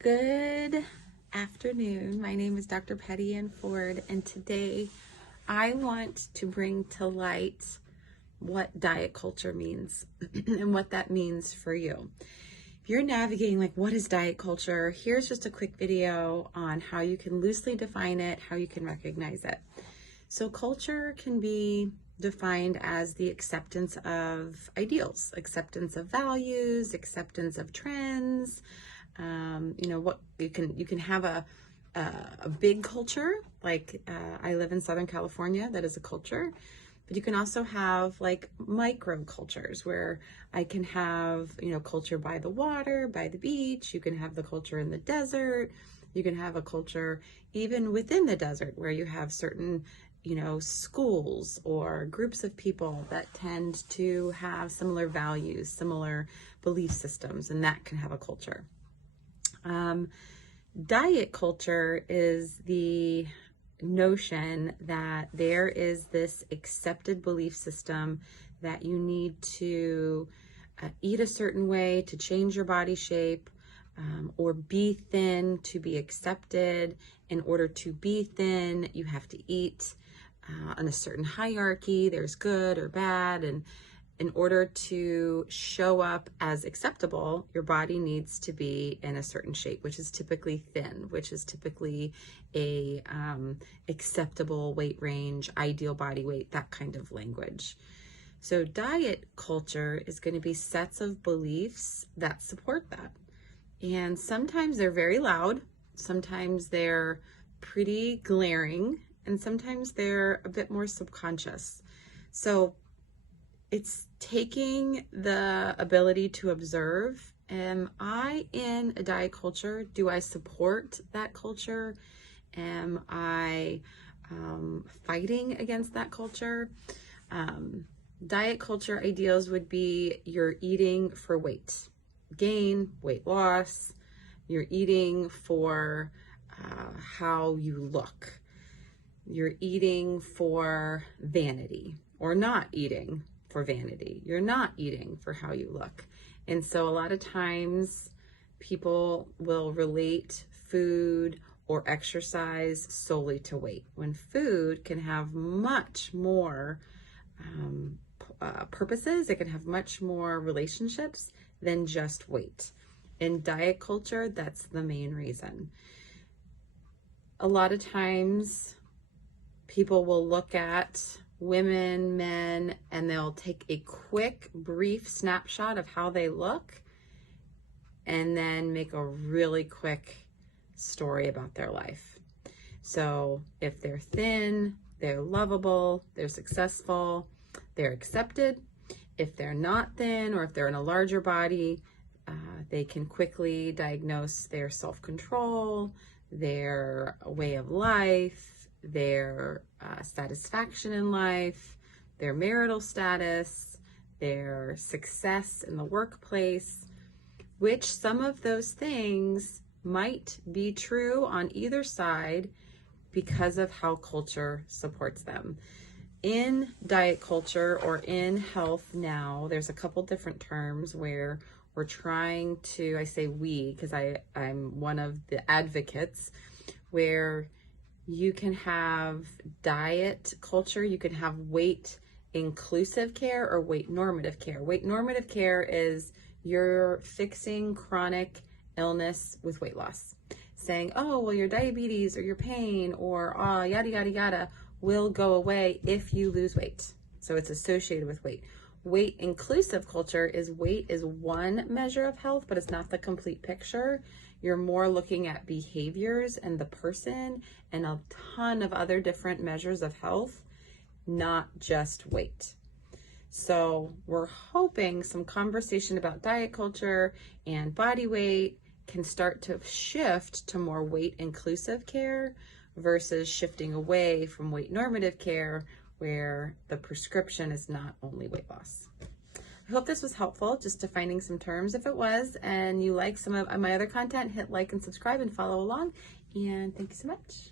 Good afternoon. My name is Dr. Patty Ann Ford, and today I want to bring to light what diet culture means and what that means for you. If you're navigating what is diet culture, here's just a quick video on how you can loosely define it, how you can recognize it. So culture can be defined as the acceptance of ideals, acceptance of values, acceptance of trends. What you can have a big culture, I live in Southern California, that is a culture, but you can also have micro cultures where I can have, culture by the water, by the beach. You can have the culture in the desert. You can have a culture even within the desert where you have certain, schools or groups of people that tend to have similar values, similar belief systems, and that can have a culture. Diet culture is the notion that there is this accepted belief system that you need to eat a certain way to change your body shape, or be thin to be accepted. In order to be thin, you have to eat on a certain hierarchy. There's good or bad, and in order to show up as acceptable, your body needs to be in a certain shape, which is typically thin, which is typically a acceptable weight range, ideal body weight, that kind of language. So diet culture is going to be sets of beliefs that support that. And sometimes they're very loud, sometimes they're pretty glaring, and sometimes they're a bit more subconscious. So it's taking the ability to observe. Am I in a diet culture? Do I support that culture? Am I fighting against that culture? Diet culture ideals would be you're eating for weight gain, weight loss. You're eating for how you look. You're eating for vanity, or not eating for vanity. You're not eating for how you look. And so a lot of times people will relate food or exercise solely to weight, when food can have much more purposes. It can have much more relationships than just weight. In diet culture, that's the main reason. A lot of times people will look at women, men, and they'll take a quick, brief snapshot of how they look and then make a really quick story about their life. So if they're thin, they're lovable, they're successful, they're accepted. If they're not thin, or if they're in a larger body, they can quickly diagnose their self-control, their way of life, their satisfaction in life, their marital status, their success in the workplace, which some of those things might be true on either side because of how culture supports them. In diet culture, or in health now, there's a couple different terms where we're trying to, I say we because I'm one of the advocates, where you can have diet culture, you can have weight inclusive care or weight normative care. Weight normative care is you're fixing chronic illness with weight loss, saying, oh, well, your diabetes or your pain or yada, yada, yada will go away if you lose weight. So it's associated with weight. Weight inclusive culture is weight is one measure of health, but it's not the complete picture. You're more looking at behaviors and the person and a ton of other different measures of health, not just weight. So we're hoping some conversation about diet culture and body weight can start to shift to more weight inclusive care versus shifting away from weight normative care, where the prescription is not only weight loss. I hope this was helpful, just defining some terms. If it was, and you like some of my other content, hit like and subscribe and follow along. And thank you so much.